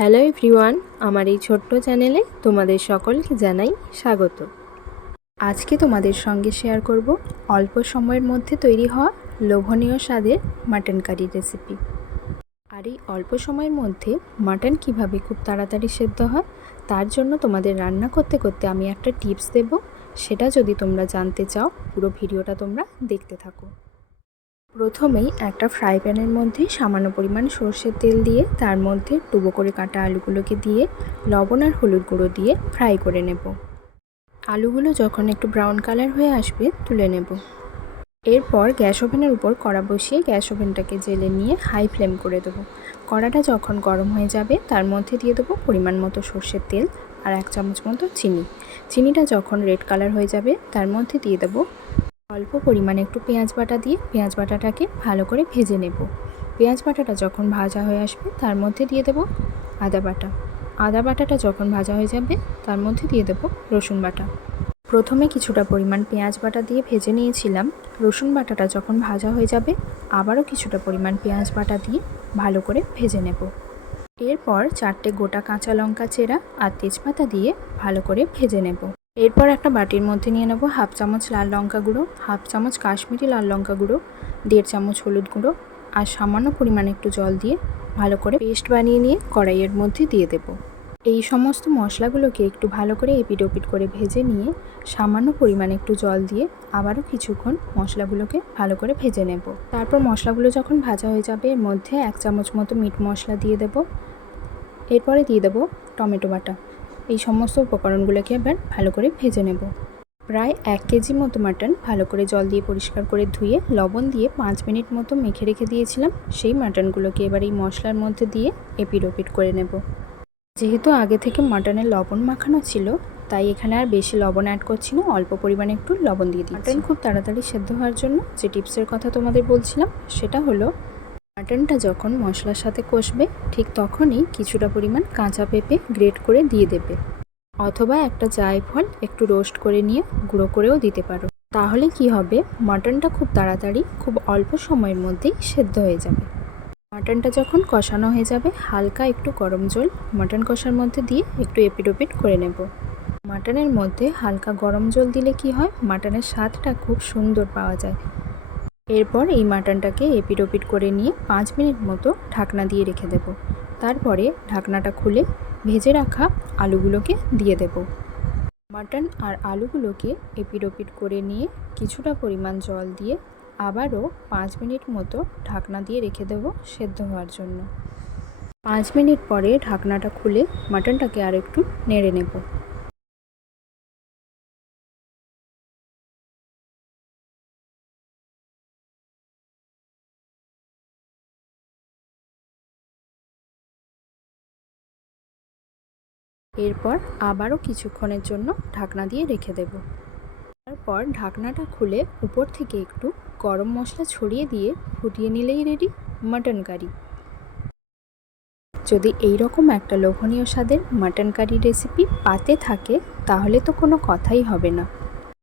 Hello everyone, আমার এই ছোট্ট চ্যানেলে তোমাদের সকলকে জানাই স্বাগত। আজকে তোমাদের সঙ্গে শেয়ার করব অল্প সময়ের মধ্যে তৈরি হওয়া লোভনীয় স্বাদের মাটন কারি রেসিপি। আর এই অল্প সময়ের মধ্যে মাটন কীভাবে খুব তাড়াতাড়ি সেদ্ধ হয়, তার জন্য তোমাদের রান্না করতে করতে আমি একটা টিপস দেব, সেটা যদি তোমরা জানতে চাও, পুরো ভিডিওটা তোমরা দেখতে থাকো। প্রথমেই একটা ফ্রাই প্যানের মধ্যে সামান্য পরিমাণ সর্ষের তেল দিয়ে তার মধ্যে টুবো করে কাটা আলুগুলোকে দিয়ে, লবণ আর হলুদ গুঁড়ো দিয়ে ফ্রাই করে নেব। আলুগুলো যখন একটু ব্রাউন কালার হয়ে আসবে, তুলে নেব। এরপর গ্যাস ওভেনের উপর কড়া বসিয়ে গ্যাস ওভেনটাকে জেলে নিয়ে হাই ফ্লেম করে দেবো। কড়াটা যখন গরম হয়ে যাবে, তার মধ্যে দিয়ে দেবো পরিমাণ মতো সর্ষের তেল আর এক চামচ মতো চিনি। চিনিটা যখন রেড কালার হয়ে যাবে, তার মধ্যে দিয়ে দেবো অল্প পরিমাণে একটু পেঁয়াজ বাটা দিয়ে পেঁয়াজ বাটাটাকে ভালো করে ভেজে নেব। পেঁয়াজ বাটাটা যখন ভাজা হয়ে আসবে, তার মধ্যে দিয়ে দেব আদা বাটা। আদা বাটাটা যখন ভাজা হয়ে যাবে, তার মধ্যে দিয়ে দেব রসুন বাটা। প্রথমে কিছুটা পরিমাণ পেঁয়াজ বাটা দিয়ে ভেজে নিয়েছিলাম। রসুন বাটাটা যখন ভাজা হয়ে যাবে, আবারও কিছুটা পরিমাণ পেঁয়াজ বাটা দিয়ে ভালো করে ভেজে নেব। এরপর চারটে গোটা কাঁচা লঙ্কা চেরা আর তেজপাতা দিয়ে ভালো করে ভেজে নেব। এরপর একটা বাটির মধ্যে নিয়ে নেব হাফ চামচ লাল লঙ্কা গুঁড়ো, হাফ চামচ কাশ্মীরি লাল লঙ্কা গুঁড়ো, দেড় চামচ হলুদ গুঁড়ো আর সামান্য পরিমাণে একটু জল দিয়ে ভালো করে পেস্ট বানিয়ে নিয়ে কড়াইয়ের মধ্যে দিয়ে দেব। এই সমস্ত মশলাগুলোকে একটু ভালো করে এপিট ওপিট করে ভেজে নিয়ে সামান্য পরিমাণে একটু জল দিয়ে আবারও কিছুক্ষণ মশলাগুলোকে ভালো করে ভেজে নেব। তারপর মশলাগুলো যখন ভাজা হয়ে যাবে, এর মধ্যে এক চামচ মতো মিট মশলা দিয়ে দেব। এরপরে দিয়ে দেবো টমেটো বাটা। এই সমস্ত উপকরণগুলোকে আবার ভালো করে ভেজে নেব। প্রায় এক কেজি মতো মাটন ভালো করে জল দিয়ে পরিষ্কার করে ধুয়ে, লবণ দিয়ে পাঁচ মিনিট মতো মেখে রেখে দিয়েছিলাম। সেই মাটনগুলোকে এবার এই মশলার মধ্যে দিয়ে এপিড ওপিড করে নেব। যেহেতু আগে থেকে মাটনের লবণ মাখানো ছিল, তাই এখানে আর বেশি লবণ অ্যাড করছি না, অল্প পরিমাণে একটু লবণ দিয়ে দিই মাটন খুব তাড়াতাড়ি সেদ্ধ হওয়ার জন্য যে টিপসের কথা তোমাদের বলছিলাম, সেটা হলো মাটনটা যখন মশলার সাথে কষবে, ঠিক তখনই কিছুটা পরিমাণ কাঁচা পেঁপে গ্রেট করে দিয়ে দেবে। অথবা একটা জায়ফল একটু রোস্ট করে নিয়ে গুঁড়ো করেও দিতে পারো। তাহলে কি হবে? মাটনটা খুব তাড়াতাড়ি, খুব অল্প সময়ের মধ্যেই সেদ্ধ হয়ে যাবে। মাটনটা যখন কষানো হয়ে যাবে, হালকা একটু গরম জল মাটন কষার মধ্যে দিয়ে একটু এপিডোপিট করে নেব। মাটনের মধ্যে হালকা গরম জল দিলে কি হয়? মাটনের স্বাদটা খুব সুন্দর পাওয়া যায়। এরপর এই মাটনটাকে এপিট ওপিট করে নিয়ে পাঁচ মিনিট মতো ঢাকনা দিয়ে রেখে দেব। তারপরে ঢাকনাটা খুলে ভেজে রাখা আলুগুলোকে দিয়ে দেব। মাটন আর আলুগুলোকে এপিট ওপিট করে নিয়ে কিছুটা পরিমাণ জল দিয়ে আবারও পাঁচ মিনিট মতো ঢাকনা দিয়ে রেখে দেব সেদ্ধ হওয়ার জন্য। পাঁচ মিনিট পরে ঢাকনাটা খুলে মাটনটাকে আর একটু নেড়ে নেব। এরপর আবারও কিছুক্ষণের জন্য ঢাকনা দিয়ে রেখে দেব। তারপর ঢাকনাটা খুলে উপর থেকে একটু গরম মশলা ছড়িয়ে দিয়ে ফুটিয়ে নিলেই রেডি মাটন কারি যদি এই রকম একটা লোভনীয় স্বাদের মাটন কারি রেসিপি পাতে থাকে, তাহলে তো কোনো কথাই হবে না।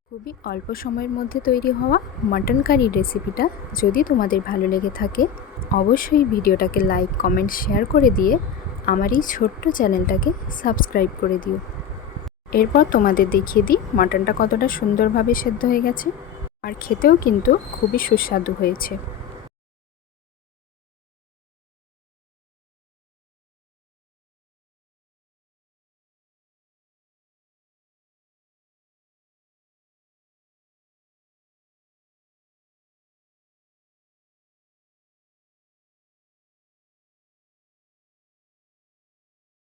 খুবই অল্প সময়ের মধ্যে তৈরি হওয়া মাটন কারি রেসিপিটা যদি তোমাদের ভালো লেগে থাকে, অবশ্যই ভিডিওটাকে লাইক কমেন্ট শেয়ার করে দিয়ে আমার এই ছোট্ট চ্যানেলটাকে সাবস্ক্রাইব করে দিও। এরপর তোমাদের দেখিয়ে দিই মাটনটা কতটা সুন্দরভাবে সেদ্ধ হয়ে গেছে। আর খেতেও কিন্তু খুবই সুস্বাদু হয়েছে।